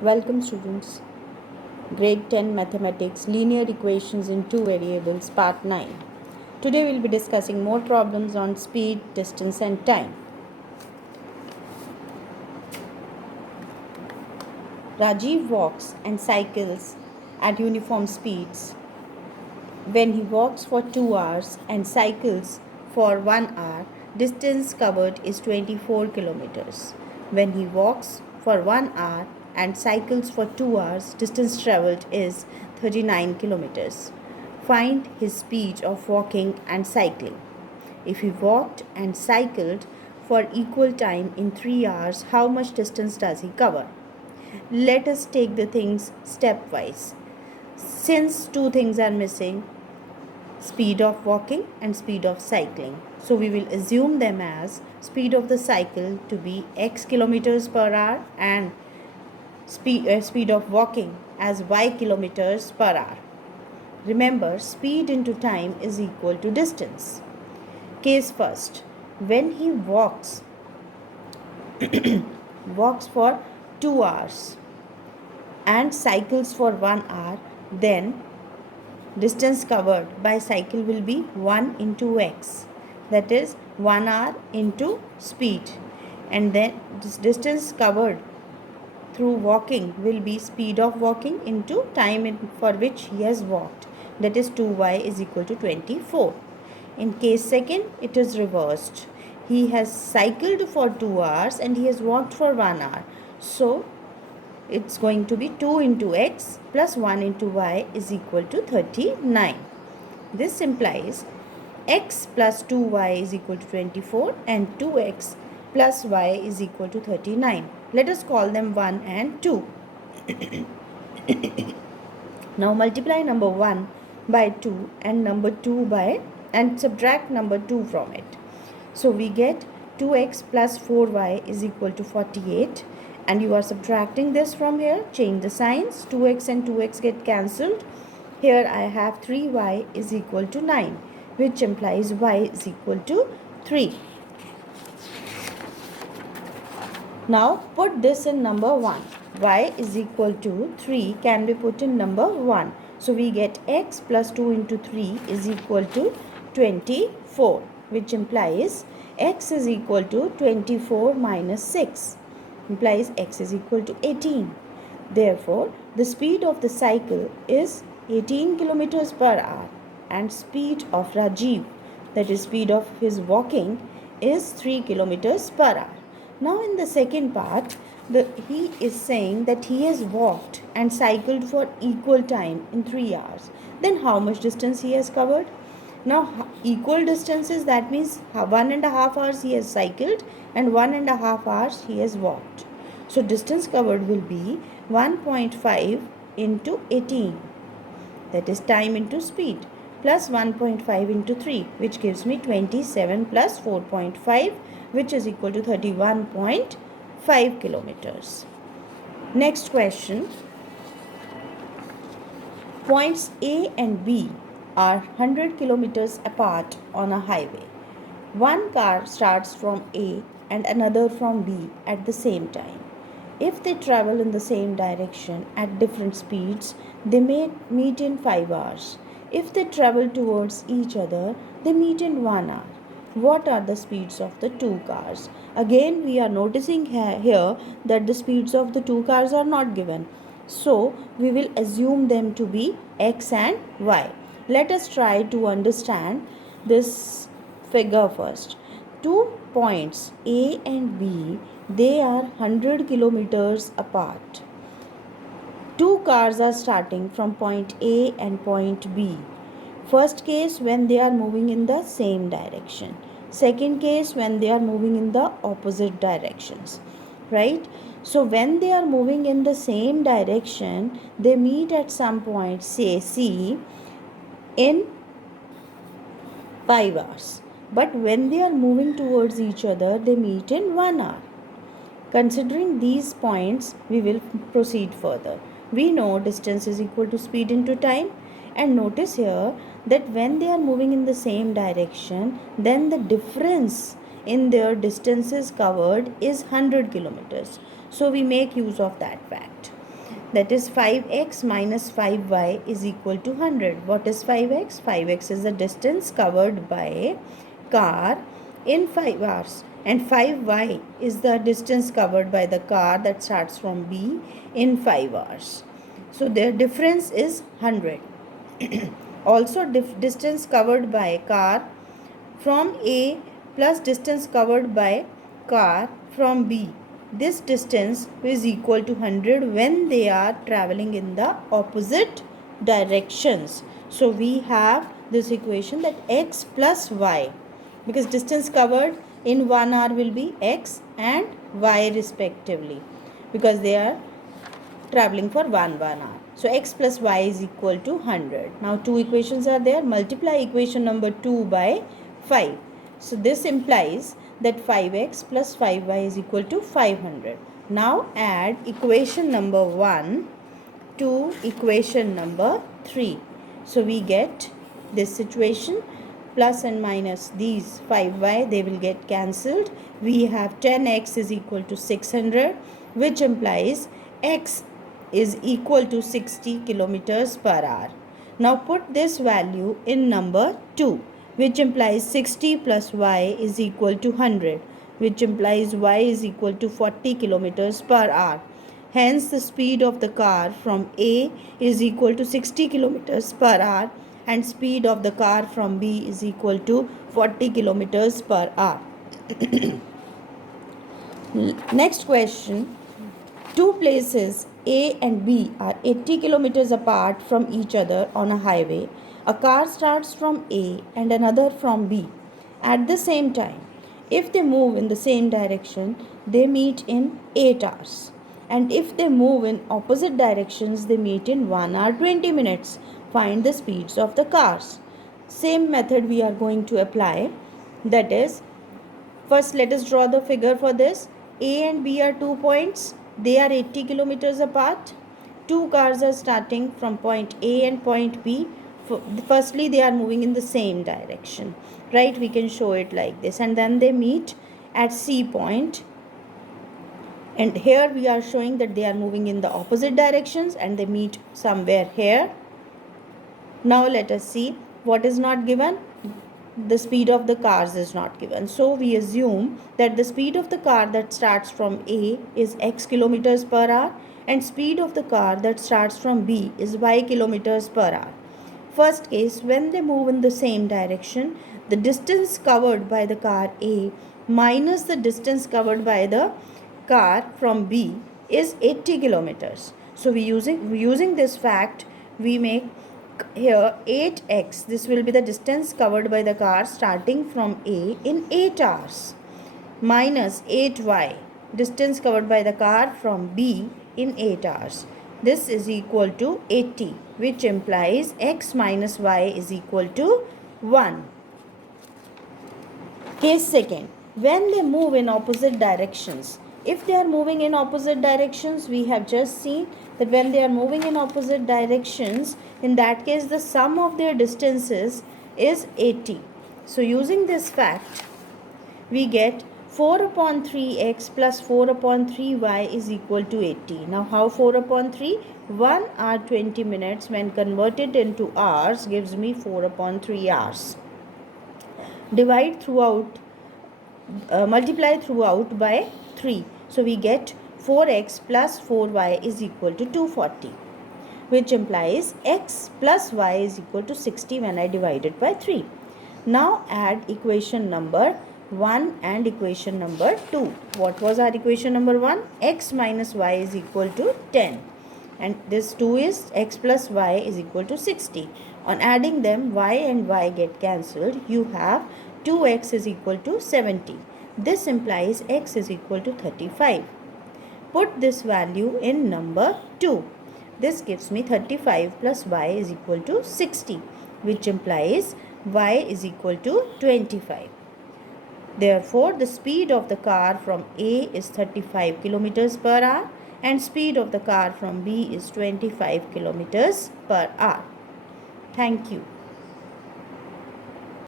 Welcome students. Grade 10 Mathematics Linear Equations in Two Variables Part 9. Today we will be discussing more problems on speed, distance and time. Rajiv walks and cycles at uniform speeds. When he walks for 2 hours and cycles for 1 hour, distance covered is 24 kilometers. When he walks for 1 hour and cycles for 2 hours, distance traveled is 39 kilometers. Find his speed of walking and cycling. If he walked and cycled for equal time in 3 hours, how much distance does he cover? Let us take the things stepwise. Since two things are missing, speed of walking and speed of cycling. So we will assume them as speed of the cycle to be x kilometers per hour and speed of walking as y kilometers per hour. Remember, speed into time is equal to distance. Case first, when he walks for 2 hours and cycles for 1 hour, then distance covered by cycle will be 1 into x, that is 1 hour into speed, and then this distance covered through walking will be speed of walking into time for which he has walked, that is 2y is equal to 24. In case second, it is reversed. He has cycled for 2 hours and he has walked for 1 hour, so it's going to be 2 into x plus 1 into y is equal to 39. This implies x plus 2y is equal to 24 and 2x plus y is equal to 39. Let us call them 1 and 2. Now multiply number 1 by 2 and number 2 by and subtract number 2 from it. So we get 2x plus 4y is equal to 48. And you are subtracting this from here. Change the signs. 2x and 2x get cancelled. Here I have 3y is equal to 9, which implies y is equal to 3. Now put this in number 1. Y is equal to 3 can be put in number 1. So we get x plus 2 into 3 is equal to 24, which implies x is equal to 24 minus 6. Implies x is equal to 18. Therefore, the speed of the cycle is 18 kilometers per hour and speed of Rajiv, that is speed of his walking, is 3 kilometers per hour. Now in the second part, he is saying that he has walked and cycled for equal time in 3 hours. Then how much distance he has covered? Now equal distances, that means 1.5 hours he has cycled and 1.5 hours he has walked. So distance covered will be 1.5 into 18, that is time into speed, plus 1.5 into 3, which gives me 27 plus 4.5, which is equal to 31.5 kilometers. Next question. Points A and B are 100 kilometers apart on a highway. One car starts from A and another from B at the same time. If they travel in the same direction at different speeds, they may meet in 5 hours. If they travel towards each other, they meet in 1 hour. What are the speeds of the two cars? Again, we are noticing here that the speeds of the two cars are not given. So, we will assume them to be x and y. Let us try to understand this figure first. 2 points A and B, they are 100 kilometers apart. Two cars are starting from point A and point B. First case, when they are moving in the same direction. Second case, when they are moving in the opposite directions. Right? So when they are moving in the same direction, they meet at some point, say C, in 5 hours. But when they are moving towards each other, they meet in 1 hour. Considering these points, we will proceed further. We know distance is equal to speed into time, and notice here that when they are moving in the same direction, then the difference in their distances covered is 100 kilometers. So we make use of that fact. that is 5x minus 5y is equal to 100. What is 5x? 5x is the distance covered by car in 5 hours, and 5y is the distance covered by the car that starts from B in 5 hours. So their difference is 100. Also distance covered by car from A plus distance covered by car from B. This distance is equal to 100 when they are traveling in the opposite directions. So we have this equation that x plus y, because distance covered in 1 hour will be x and y respectively, because they are traveling for 1 hour. So x plus y is equal to 100. Now two equations are there. Multiply equation number 2 by 5. So this implies that 5x plus 5y is equal to 500. Now add equation number 1 to equation number 3. So we get this situation, plus and minus these 5y, they will get cancelled. We have 10x is equal to 600, which implies x is equal to 60 kilometers per hour. Now put this value in number 2, which implies 60 plus y is equal to 100, which implies y is equal to 40 kilometers per hour. Hence the speed of the car from A is equal to 60 kilometers per hour, and speed of the car from B is equal to 40 kilometers per hour. Next question. Two places A and B are 80 kilometers apart from each other on a highway. A car starts from A and another from B at the same time. If they move in the same direction, they meet in 8 hours. And if they move in opposite directions, they meet in 1 hour 20 minutes. Find the speeds of the cars. Same method we are going to apply. That is, first let us draw the figure for this. A and B are 2 points. They are 80 kilometers apart. Two cars are starting from point A and point B. Firstly, they are moving in the same direction. Right? We can show it like this. And then they meet at C point. And here we are showing that they are moving in the opposite directions and they meet somewhere here. Now let us see what is not given. The speed of the cars is not given. So we assume that the speed of the car that starts from A is x kilometers per hour, and speed of the car that starts from B is y kilometers per hour. First case, when they move in the same direction, the distance covered by the car A minus the distance covered by the car from B is 80 kilometers. So using this fact, we make here 8x. This will be the distance covered by the car starting from A in 8 hours, minus 8y, distance covered by the car from B in 8 hours. This is equal to 80, which implies x minus y is equal to 1. Case second, when they move in opposite directions. If they are moving in opposite directions, we have just seen that when they are moving in opposite directions, in that case the sum of their distances is 80. So using this fact, we get 4 upon 3x plus 4 upon 3y is equal to 80. Now how 4 upon 3? 1 hour 20 minutes when converted into hours gives me 4 upon 3 hours. Divide throughout, multiply throughout by 3. So we get 4x plus 4y is equal to 240, which implies x plus y is equal to 60 when I divide it by 3. Now add equation number 1 and equation number 2. What was our equation number 1? X minus y is equal to 10. And this 2 is x plus y is equal to 60. On adding them, y and y get cancelled. You have 2x is equal to 70. This implies x is equal to 35. Put this value in number 2. This gives me 35 plus y is equal to 60, which implies y is equal to 25. Therefore, the speed of the car from A is 35 kilometers per hour and speed of the car from B is 25 kilometers per hour. Thank you.